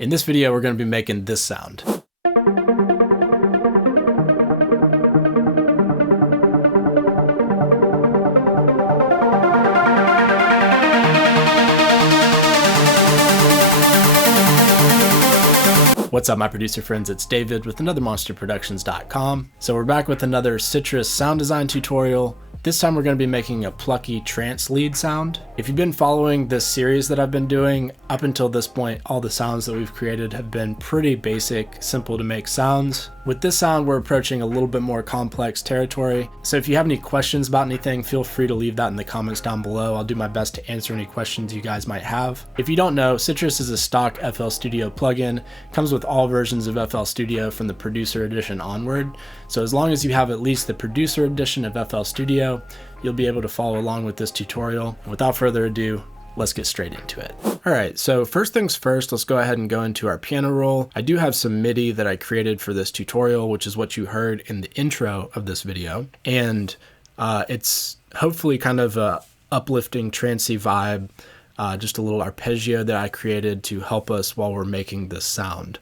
In this video, we're going to be making this sound. What's up, my producer friends? It's David with another monsterproductions.com. So we're back with another Sytrus sound design tutorial. This time we're going to be making a plucky trance lead sound. If you've been following this series that I've been doing, up until this point, all the sounds that we've created have been pretty basic, simple to make sounds. With this sound, we're approaching a little bit more complex territory. So if you have any questions about anything, feel free to leave that in the comments down below. I'll do my best to answer any questions you guys might have. If you don't know, Sytrus is a stock FL Studio plugin. It comes with all versions of FL Studio from the producer edition onward. So as long as you have at least the producer edition of FL Studio, you'll be able to follow along with this tutorial. And without further ado, let's get straight into it. All right, so first things first, let's go ahead and go into our piano roll. I do have some MIDI that I created for this tutorial, which is what you heard in the intro of this video. And it's hopefully kind of a uplifting, trancey vibe, just a little arpeggio that I created to help us while we're making this sound.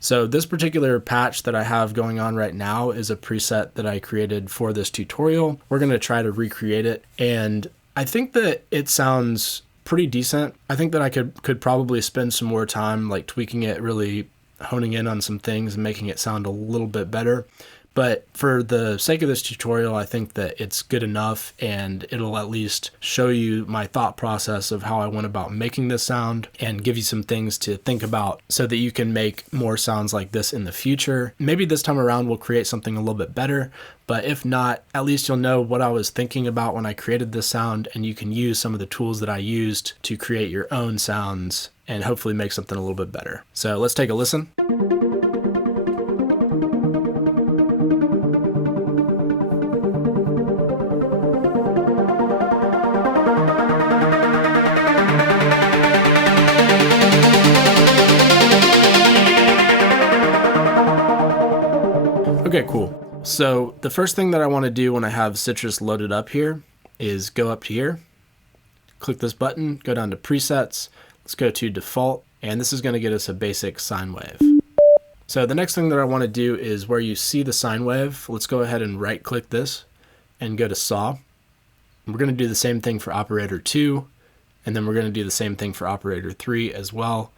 So this particular patch that I have going on right now is a preset that I created for this tutorial. We're gonna try to recreate it, and I think that it sounds pretty decent. I think that I could probably spend some more time like tweaking it, really honing in on some things and making it sound a little bit better. But for the sake of this tutorial, I think that it's good enough, and it'll at least show you my thought process of how I went about making this sound and give you some things to think about so that you can make more sounds like this in the future. Maybe this time around we'll create something a little bit better, but if not, at least you'll know what I was thinking about when I created this sound, and you can use some of the tools that I used to create your own sounds and hopefully make something a little bit better. So let's take a listen. Okay, cool. So the first thing that I want to do when I have Sytrus loaded up here is go up here, click this button, go down to presets, let's go to default, and this is going to get us a basic sine wave. So the next thing that I want to do is where you see the sine wave, let's go ahead and right click this and go to saw. We're going to do the same thing for operator 2, and then we're going to do the same thing for operator 3 as well.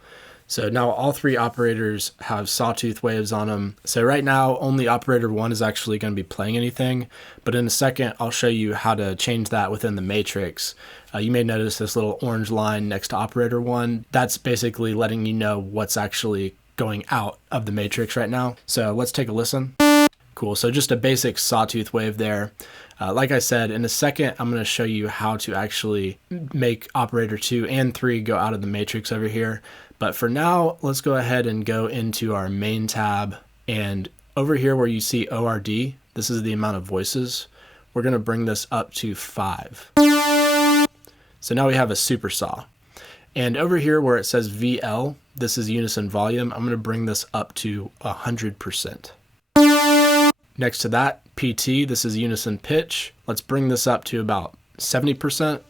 So now all three operators have sawtooth waves on them. So right now, only operator 1 is actually going to be playing anything, but in a second, I'll show you how to change that within the matrix. You may notice this little orange line next to operator 1. That's basically letting you know what's actually going out of the matrix right now. So let's take a listen. Cool, so just a basic sawtooth wave there. Like I said, in a second, I'm going to show you how to actually make operator 2 and 3 go out of the matrix over here. But for now, let's go ahead and go into our main tab, and over here where you see ORD, this is the amount of voices. We're going to bring this up to 5. So now we have a super saw. And over here where it says VL, this is unison volume, I'm going to bring this up to 100%. Next to that, PT, this is unison pitch. Let's bring this up to about 70%.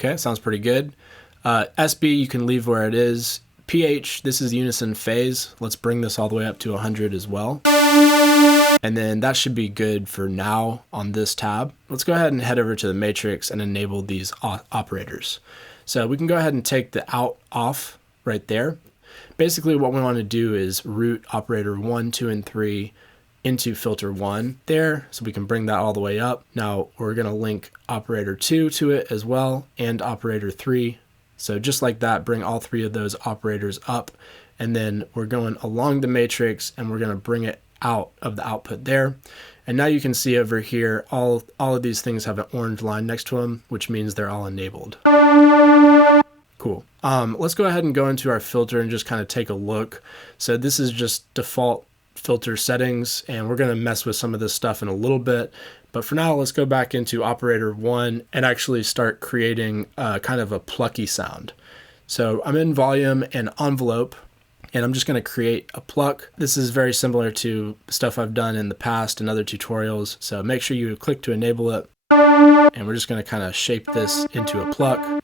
Okay, sounds pretty good. SB, you can leave where it is. PH, this is unison phase. Let's bring this all the way up to 100 as well. And then that should be good for now on this tab. Let's go ahead and head over to the matrix and enable these operators. So we can go ahead and take the out off right there. Basically what we want to do is route operator 1, 2, and 3 into filter 1 there, so we can bring that all the way up. Now we're going to link operator 2 to it as well, and operator 3. So just like that, bring all three of those operators up, and then we're going along the matrix and we're going to bring it out of the output there. And now you can see over here, all of these things have an orange line next to them, which means they're all enabled. Cool. Let's go ahead and go into our filter and just kind of take a look. So this is just default filter settings, and we're going to mess with some of this stuff in a little bit. But for now, let's go back into operator 1 and actually start creating kind of a plucky sound. So I'm in volume and envelope, and I'm just going to create a pluck. This is very similar to stuff I've done in the past and other tutorials. So make sure you click to enable it. And we're just going to kind of shape this into a pluck.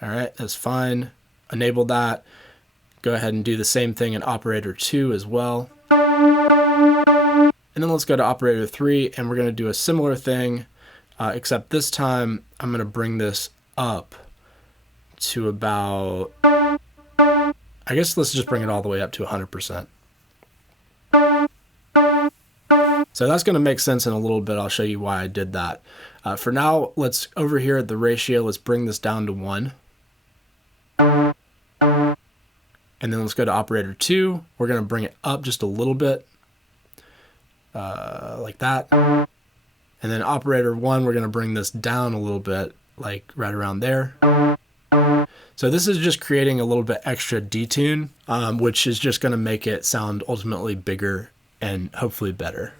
All right, that's fine. Enable that. Go ahead and do the same thing in operator 2 as well. And then let's go to operator 3, and we're going to do a similar thing, except this time I'm going to bring this up to about, I guess let's just bring it all the way up to 100%. So that's going to make sense in a little bit. I'll show you why I did that. For now, let's over here at the ratio, let's bring this down to 1. And then let's go to operator 2. We're going to bring it up just a little bit, like that. And then operator 1, we're going to bring this down a little bit, like right around there. So this is just creating a little bit extra detune, which is just going to make it sound ultimately bigger and hopefully better.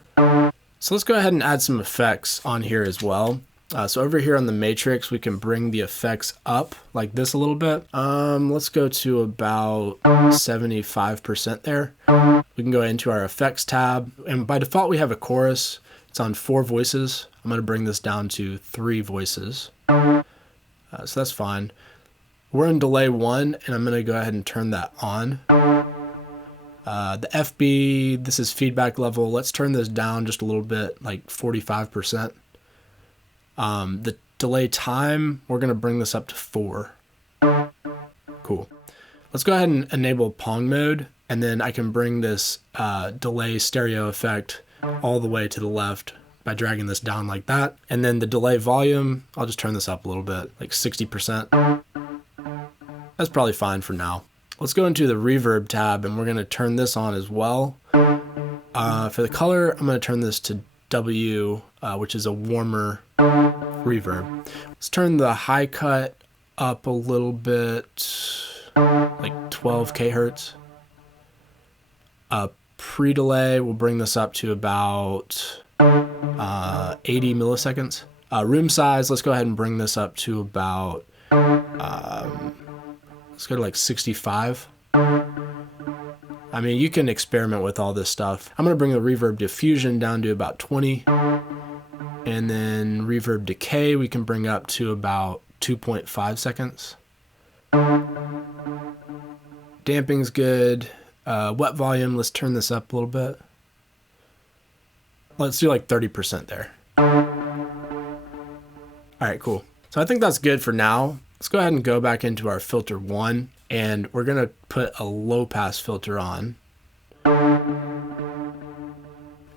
So let's go ahead and add some effects on here as well. So over here on the matrix, we can bring the effects up like this a little bit. Let's go to about 75% there. We can go into our effects tab, and by default we have a chorus. It's on 4 voices. I'm going to bring this down to 3 voices. So that's fine. We're in delay 1, and I'm going to go ahead and turn that on. The FB, this is feedback level. Let's turn this down just a little bit, like 45%. The delay time, we're going to bring this up to 4. Cool. Let's go ahead and enable Pong mode, and then I can bring this delay stereo effect all the way to the left by dragging this down like that. And then the delay volume, I'll just turn this up a little bit, like 60%. That's probably fine for now. Let's go into the reverb tab, and we're going to turn this on as well. For the color, I'm going to turn this to W, which is a warmer reverb. Let's turn the high cut up a little bit, like 12 kHz. Pre-delay, we'll bring this up to about 80 milliseconds. Room size, let's go ahead and bring this up to about let's go to like 65. I mean, you can experiment with all this stuff. I'm going to bring the reverb diffusion down to about 20. And then reverb decay, we can bring up to about 2.5 seconds. Damping's good. Wet volume, let's turn this up a little bit. Let's do like 30% there. All right, cool. So I think that's good for now. Let's go ahead and go back into our filter 1, and we're going to put a low pass filter on. And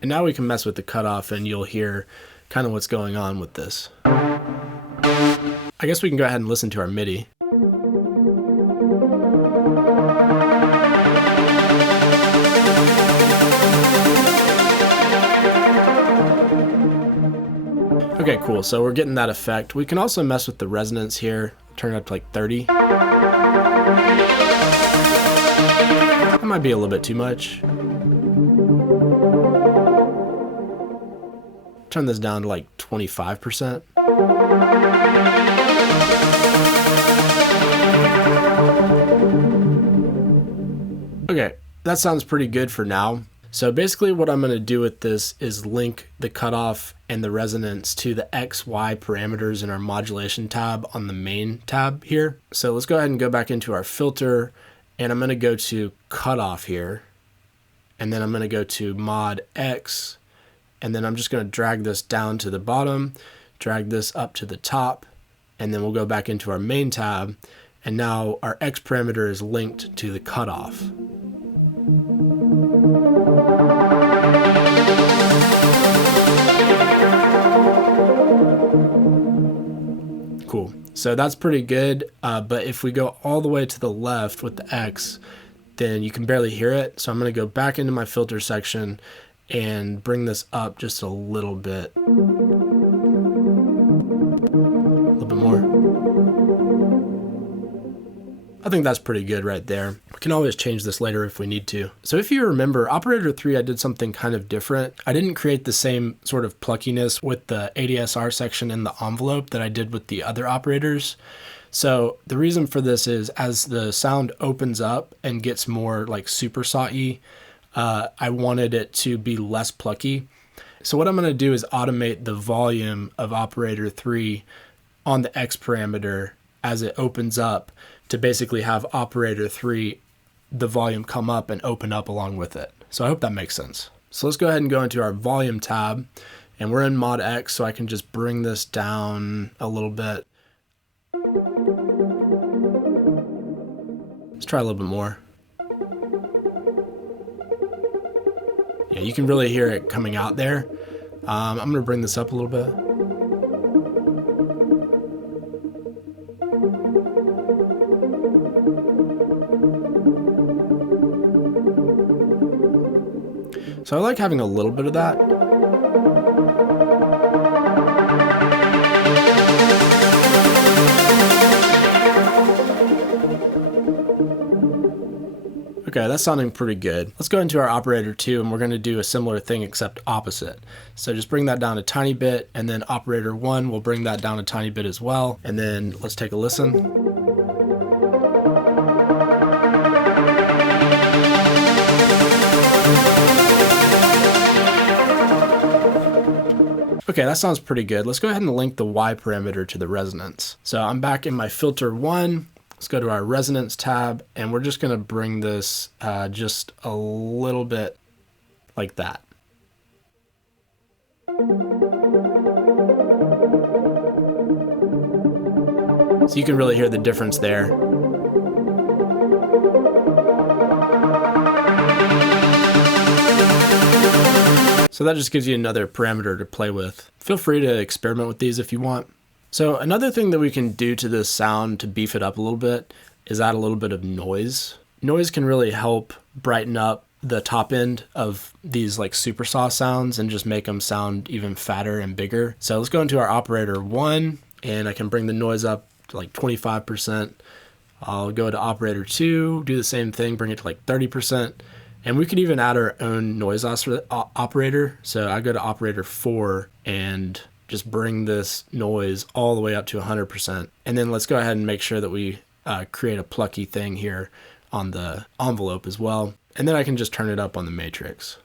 now we can mess with the cutoff, and you'll hear kind of what's going on with this. I guess we can go ahead and listen to our MIDI. Okay, cool. So we're getting that effect. We can also mess with the resonance here. Turn it up to like 30. That might be a little bit too much. Turn this down to like 25%. Okay, that sounds pretty good for now. So basically what I'm going to do with this is link the cutoff and the resonance to the XY parameters in our modulation tab on the main tab here. So let's go ahead and go back into our filter, and I'm going to go to cutoff here, and then I'm going to go to mod X, and then I'm just going to drag this down to the bottom, drag this up to the top, and then we'll go back into our main tab, and now our X parameter is linked to the cutoff. Cool. So that's pretty good, but if we go all the way to the left with the X, then you can barely hear it. So I'm going to go back into my filter section and bring this up just a little bit. A little bit more. I think that's pretty good right there. We can always change this later if we need to. So if you remember, operator 3, I did something kind of different. I didn't create the same sort of pluckiness with the ADSR section in the envelope that I did with the other operators. So the reason for this is as the sound opens up and gets more like super saw-y, I wanted it to be less plucky. So what I'm going to do is automate the volume of operator 3 on the X parameter as it opens up to basically have operator 3, the volume come up and open up along with it. So I hope that makes sense. So let's go ahead and go into our volume tab, and we're in mod X, so I can just bring this down a little bit. Let's try a little bit more. Yeah, you can really hear it coming out there. I'm going to bring this up a little bit. So I like having a little bit of that. Okay, that's sounding pretty good. Let's go into our operator 2, and we're going to do a similar thing except opposite. So just bring that down a tiny bit, and then operator 1 will bring that down a tiny bit as well. And then let's take a listen. Okay, that sounds pretty good. Let's go ahead and link the Y parameter to the resonance. So I'm back in my filter 1. Let's go to our resonance tab, and we're just going to bring this just a little bit like that. So you can really hear the difference there. So that just gives you another parameter to play with. Feel free to experiment with these if you want. So another thing that we can do to this sound to beef it up a little bit is add a little bit of noise. Noise can really help brighten up the top end of these like super saw sounds and just make them sound even fatter and bigger. So let's go into our operator 1, and I can bring the noise up to like 25%. I'll go to operator 2, do the same thing, bring it to like 30%. And we could even add our own noise operator. So I go to operator 4 and just bring this noise all the way up to 100%. And then let's go ahead and make sure that we create a plucky thing here on the envelope as well. And then I can just turn it up on the matrix.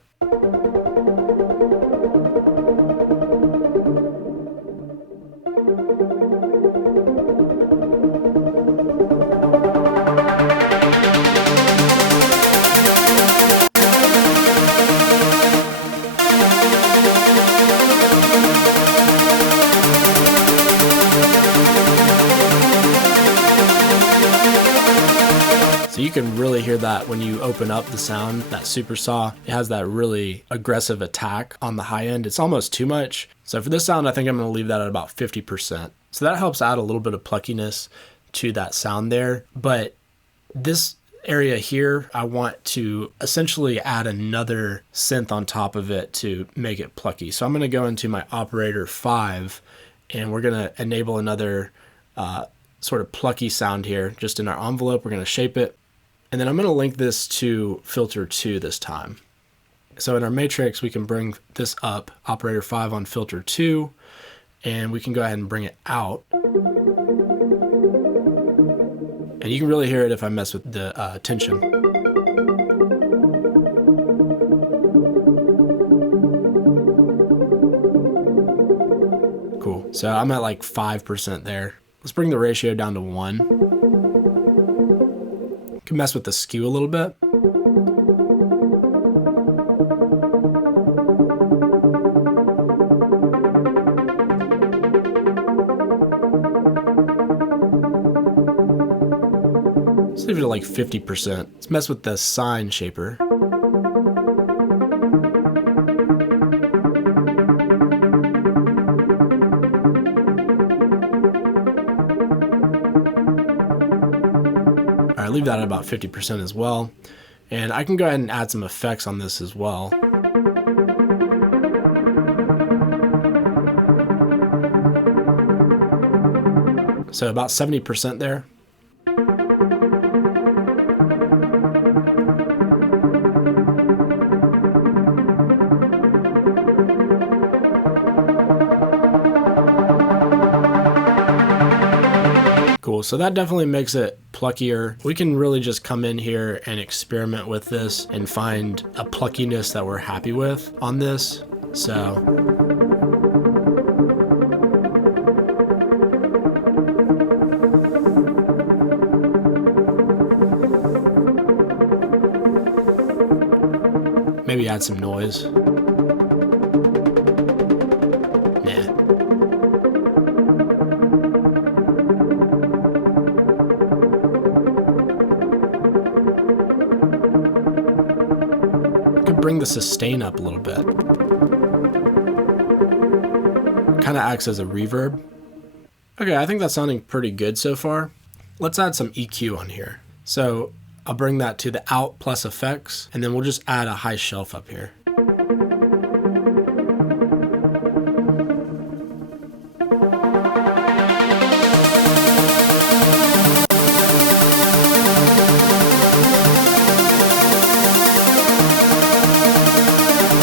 So you can really hear that when you open up the sound, that super saw. It has that really aggressive attack on the high end. It's almost too much. So for this sound, I think I'm going to leave that at about 50%. So that helps add a little bit of pluckiness to that sound there. But this area here, I want to essentially add another synth on top of it to make it plucky. So I'm going to go into my operator 5, and we're going to enable another sort of plucky sound here just in our envelope. We're going to shape it. And then I'm going to link this to filter 2 this time. So in our matrix, we can bring this up, operator 5 on filter 2, and we can go ahead and bring it out. And you can really hear it if I mess with the tension. Cool. So I'm at like 5% there. Let's bring the ratio down to 1. Can mess with the skew a little bit. Let's leave it at like 50%. Let's mess with the sine shaper. Leave that at about 50% as well. And I can go ahead and add some effects on this as well. So about 70% there. Cool, so that definitely makes it pluckier. We can really just come in here and experiment with this and find a pluckiness that we're happy with on this. So Maybe add some noise. Nah. I could bring the sustain up a little bit. Kind of acts as a reverb. Okay, I think that's sounding pretty good so far. Let's add some EQ on here. So I'll bring that to the out plus effects, and then we'll just add a high shelf up here.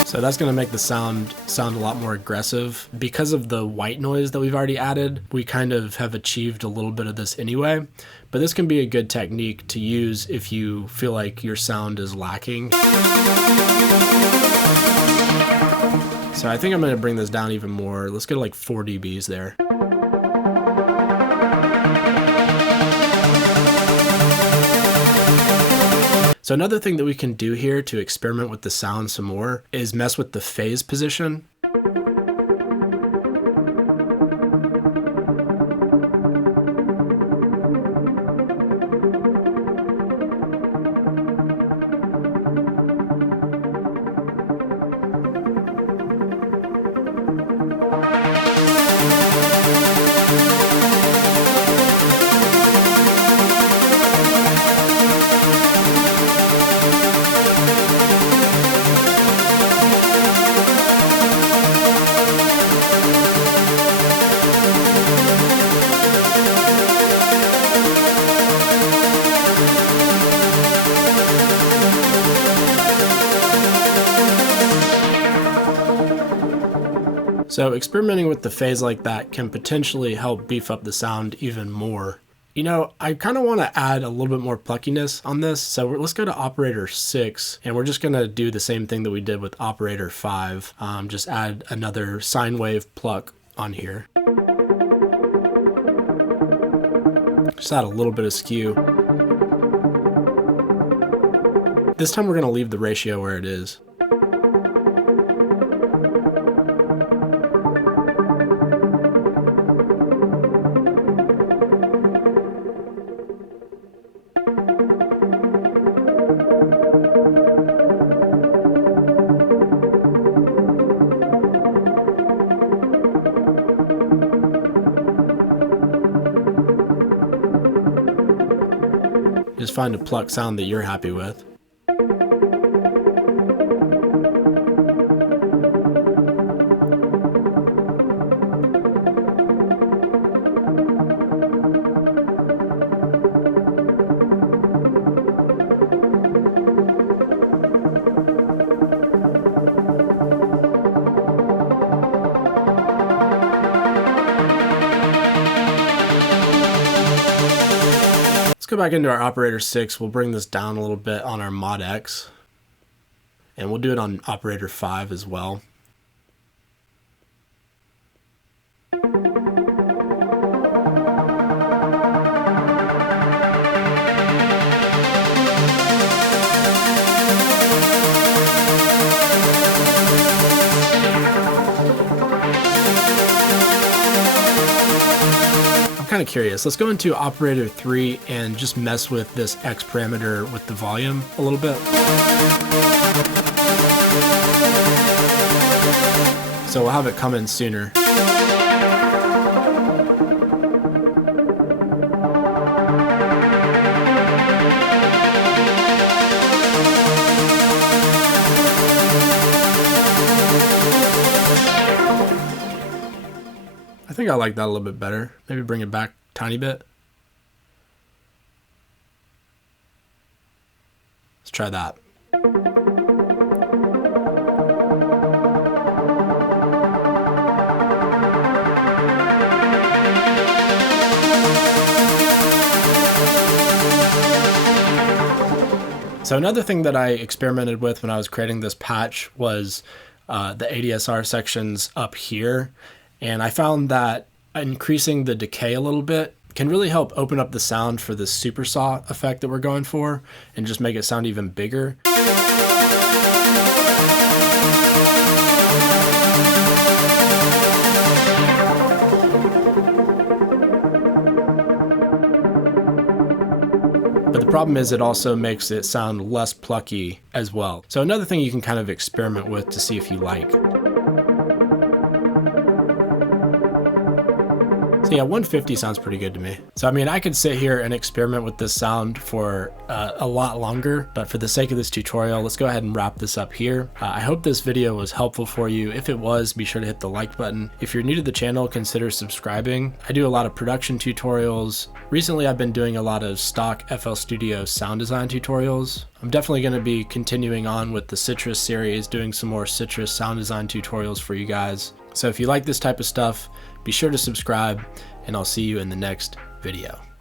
So that's going to make the sound a lot more aggressive. Because of the white noise that we've already added, we kind of have achieved a little bit of this anyway. But this can be a good technique to use if you feel like your sound is lacking. So I think I'm going to bring this down even more. Let's go to like 4 dBs there. So another thing that we can do here to experiment with the sound some more is mess with the phase position. So experimenting with the phase like that can potentially help beef up the sound even more. You know, I kind of want to add a little bit more pluckiness on this, so let's go to operator 6, and we're just going to do the same thing that we did with operator 5, just add another sine wave pluck on here. Just add a little bit of skew. This time we're going to leave the ratio where it is. Just find a pluck sound that you're happy with. Let's go back into our operator 6. We'll bring this down a little bit on our mod X, and we'll do it on operator 5 as well. Kind of curious. Let's go into operator 3 and just mess with this X parameter with the volume a little bit. So we'll have it come in sooner. I think I like that a little bit better. Maybe bring it back a tiny bit. Let's try that. So another thing that I experimented with when I was creating this patch was the ADSR sections up here. And I found that increasing the decay a little bit can really help open up the sound for the super saw effect that we're going for and just make it sound even bigger. but the problem is it also makes it sound less plucky as well. So another thing you can kind of experiment with to see if you like. So yeah, 150 sounds pretty good to me. So I mean, I could sit here and experiment with this sound for a lot longer, but for the sake of this tutorial, let's go ahead and wrap this up here. I hope this video was helpful for you. If it was, be sure to hit the like button. If you're new to the channel, consider subscribing. I do a lot of production tutorials. Recently, I've been doing a lot of stock FL Studio sound design tutorials. I'm definitely going to be continuing on with the Sytrus series, doing some more Sytrus sound design tutorials for you guys. So if you like this type of stuff, be sure to subscribe, and I'll see you in the next video.